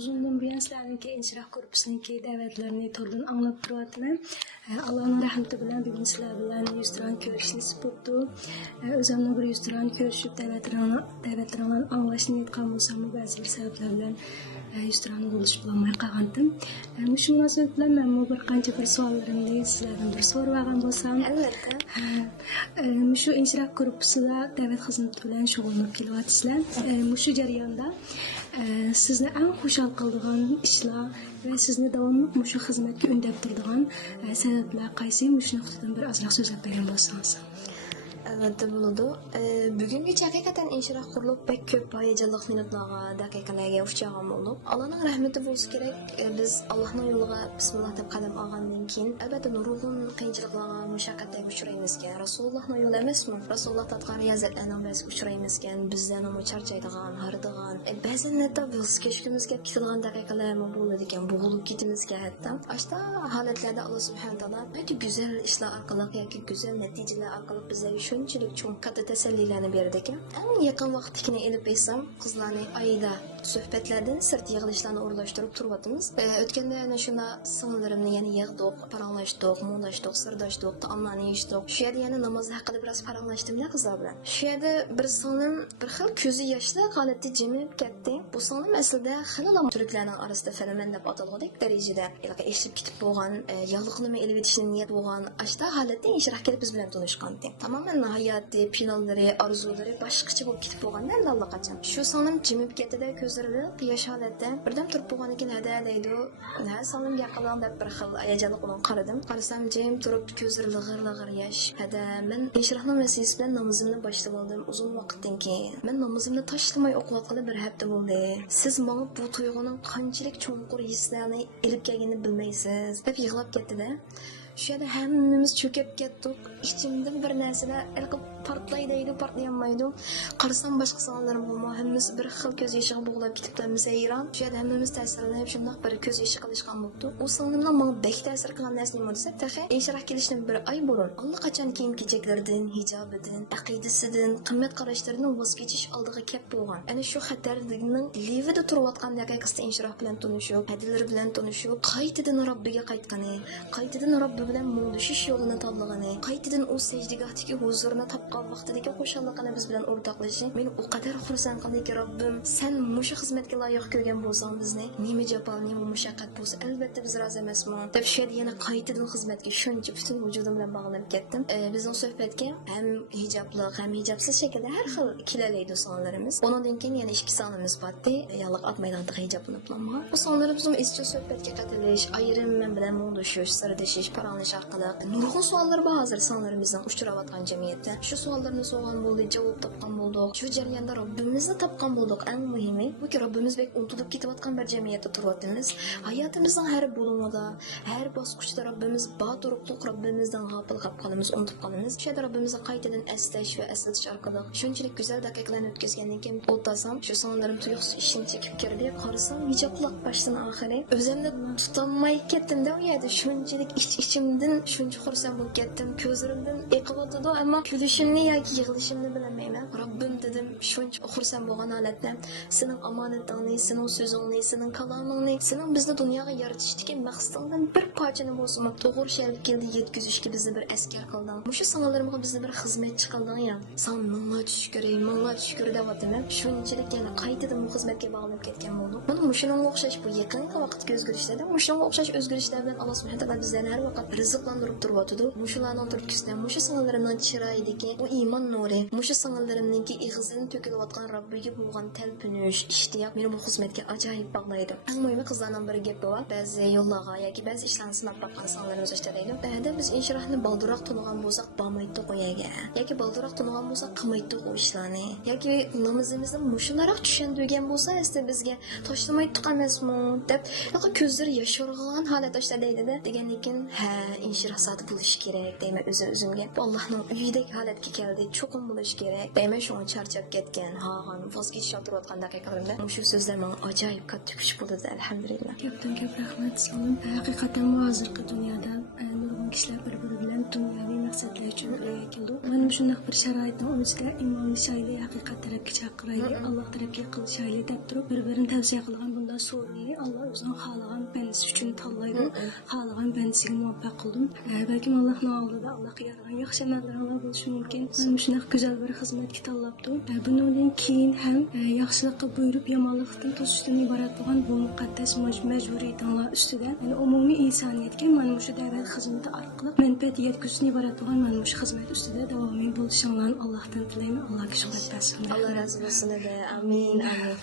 uzundan buyon sizlarniki inshirah korpusiniki da'vatlarini tordan anglab turyapman. Allohning rahmati bilan bugun sizlar bilan yuzturan ko'rishni nasib bo'ldi. O'zimni bir yuzturan ko'rishib da'vatlarni anglashni aytgan bo'lsam, ba'zi bir sabablar bilan yuzturan bo'lishib bo'lmay qolgandim. Shu munosabat bilan men bir qancha bir savollarimni sizlardan bir so'rab olgan bo'lsam, albatta. Shu inshirah korpusida da'vat xizmati bilan shug'ullanib kelyapsizlar. Shu jarayonda sizni eng xushal qiladigan ishlar ve sizni davomli shu xizmatga undab turadigan sabablar qaysi? Shu nuqtadan bir ozroq so'zlab bergan bo'lsangiz. Albatta bo'ladi. Bugungacha haqiqatan inshirah qurilib pek ko'p hayajonli minutlarga, daqiqalarga uchragan bo'ldik. Allohning rahmati bo'lsa kerak, biz Allohning yo'liga bismillah deb qadam olgandan keyin albatta nurg'un qiyinchiliklarga, mushaqqatlarga uchraymizkan. Rasulullohning yo'li emasmi? Rasululloh tatgan riyozatlarga biz uchraymizkan. Bizdan ham charchaydigan, haridigan, ba'zan hatto biz kechkumizga ketadigan daqiqalar bo'ladi ekan, bo'g'ilib ketimizga hatto. Ashta holatlarda Alloh subhanahu va taolo yoki go'zal ishlar orqali yoki go'zal natijalar orqali bizlarga shunchalik cho'ng katta tasallilarni berdi ekan. Eng yaqin vaqtdagina elib bersam, qizlarni oyda suhbatlardan sirt yig'ilishlarni o'rlashtirib turyapmiz. O'tganda ana shuna sing'illarimni yana yig'dik, paranglashdik, muğlashdik, sirdashdik, taomlarni yeyishdik. Shu yerda yana namoz haqida biroz paranglashdim-da qizlar bilan. Shu yerda bir singlim bir xil ko'zi yoshli holatda jimib ketdi. Bu singlim aslida xillam turklarning orasida fenomen deb atalgandek darajada eshib ketib bo'lgan, yog'liqni elib etishni niyat bo'lgan, ashta holatda inshirah kelib biz bilan tanishgandi. Tamamen hayoti, planlari, orzulari boshqacha bo'lib ketib bo'lganda allaqachon. Shu singlim jimib ketdi-da, ko'zlarida yosh holatda birdan turib bo'lgan ekan, hada deydi. Ha, singlimga qilan deb bir xil hayajonli bilan qaradim. Qarasam jim turib ko'zlari lig'ir yosh. Hada men inshirahning vasiyasi bilan namozimni boshlab oldim uzun vaqtdan keyin. Men namozimni tashlamay o'qiyotganda bir hafta bo'ldi. Siz menga bu tuyg'uning qanchalik cho'nqur hislarni elib kelganini bilmaysiz deb yig'lab ketdi-da. Shu yerda hammamiz cho'kib ketdik. İçimden bir narsalar portlaydi, portlayolmaydi. Qarasam boshqa sonlarim bo'lmay, hammasi bir xil ko'z yoshiga bo'g'lab ketibmiz hayron. Shu yerda hammamiz ta'sirlanib shundoq bir ko'z yoshi qilishgan bo'ldi. U sonimdan menga bek ta'sir qilgan narsa nima desa, taxi inshirah kelishdan bir oy burun allaqachon kiyim-kechaklardan, hijobidan, aqidasidan, qimmat qarashlaridan voz kechish oldiga kelib bo'lgan. Ana shu xatarlikning levida turayotgan daqiqasida inshirah bilan tanishib, hadilari bilan tanishib, qaytadan Robbiga qaytgani, qaytadan Robbi bilan mulishish yo'lini tanlagani, qaytadan u sajdagohdagi huzurni topgan vaqtidagi xo'shalliqini biz bilan o'rtoqlashi meni o qadar xursand qildiki, Robbim, sen mushu xizmatga loyiq ko'rgan bo'lsang bizni, nima jafo, nima mushaqqat bo'lsa, albatta biz rozi emasman deb shu yana qaytadan xizmatga shuncha butun vujudim bilan bog'lanib ketdim. Bizning suhbatga ham hijobli, ham hijobsiz shaklda har xil kilalaydi sonlarimiz. Bundan keyin yana ikki sonimiz botdi, yalliq atmaydigan hijobni planlagan. Bu sonlarimiz izchil suhbatga qatilish, ayrim men bilan muldushish, sirdashish, paranglish orqali nurg'un savollar bor hozir sonlarimizdan uchrayotgan jamiyatda. Shu savollarni so'rgan bo'ldik, javob topgan bo'ldik. Shu jarayonda Robbimizni topgan bo'ldik. Eng muhimi bu Robbimiz bek unutib ketayotgan bir jamiyatda turyapmiz. Hayotimizning har bo'limida, har bosqichda Robbimiz boturliq, Robbimizdan g'ofil qolib qolamiz, unutib qolamiz. Shu yerda Robbimizni qaytadan eslash va eslatish orqali shunchalik go'zal daqiqalarni o'tkazgandan keyin o'tasam, shu sonlarim tuyuqsiz ishni chekib kirdi. Qarasam, hijobliq boshdan oxiri o'zimni tutolmay ketdim-da, u yerda shunchalik ichimdan shuncha xursand bo'lib ketdim. Ko'zlarimdan eqiyotdi, ammo kulishimni yoki yig'lashimni bilmayman. Robbim dedim, shuncha xursand bo'lgan holatda sening omonatingni, sening so'zingni, sening kalomingni, sening bizni dunyoga yaratishdagi maqsadingdan bir parchani bo'lsin to'g'ri shelib keldi yetkazishga bizni bir askar qilding. Mushu sanalarimga bizni bir xizmatchi qilding ya. Sen mingga shukr deyapman. Shunchalik yana qaytadan bu xizmatga bog'lanib ketgan bo'ldim. Mana mushunga o'xshash bu yaqinqi vaqtga o'zgarishlarda, mushunga o'xshash o'zgarishlar bilan Alloh subhanahu va taolo bizlarni har vaqt rizqlantirib turyapti. Mushularning turkisidan, mushu sanalarimning chiroyidagi u iymon nuri, mushu sanalarimningki ig'izini to'kilayotgan Robbiga bo'lgan talpinish, ishtiyoq meni bu xizmatga ajoyib bog'laydi. Ammo qizlarning bir gapi bor, ba'zi yo'llarga yoki ba'zi ishlarni sinab boqqan sanlarimiz ishlaydi. Ba'da biz inshirahni balduroq tunagan bo'lsak, bo'lmaydi qo'yaga. Yoki balduroq tunagan bo'lsak, qilmaydi u ishlarni. Yoki namozimizni mushularga tushundirgan bo'lsa, aslida bizga tashlamaydi emasmi deb, yo'q ko'zlari yoshirgan holat ishlaydi-da. Degandan keyin, ha, inshirah soati bo'lish kerak deyman o'zimga. Bu Allohning uyidagi holatga keldi, cho'qim bo'lish kerak. Deyman shunga charchab ketgan, ha, voz kechish o'tirayotgan daqiqalarimda shu so'zlar menga ajoyib katta kuch bo'ldi, alhamdulillah. Ko'p rahmat sizga. Haqiqatan hozirgi dunyoda nurg'un kishilar bir-biri bilan dunyoviy maqsadlar uchun birga keldi. Mana shunday bir sharoitning o'zida imom Shayli haqiqat tarafga chaqiraydi, Alloh tarafga qilishayli deb turib bir-birini tavsiya qilgan bunda sorunni Allah o'zining xohlagan bandasi uchun tanlaydi. Xohlagan bandasiga muvaffaq qildim. Balkim Allohning oldida Allohga yaragan yaxshi amallarlar bo'lishi mumkin. Men shunday go'zal bir xizmatga tanlabdim. Bundan keyin ham yaxshilikqa buyurib yomonlikdan to'sishdan iborat bo'lgan bu muqaddas majburiyatlar ustida yani umumiy insoniyatga mana shu davlat xizmati orqali manfaat yetkazishdan iborat bo'lgan mana shu xizmat ustida davomiy bo'lishinglarni Allohdan tilayman. Allohga shuhrat bersin. Allah razı olsun. Amin. Amin.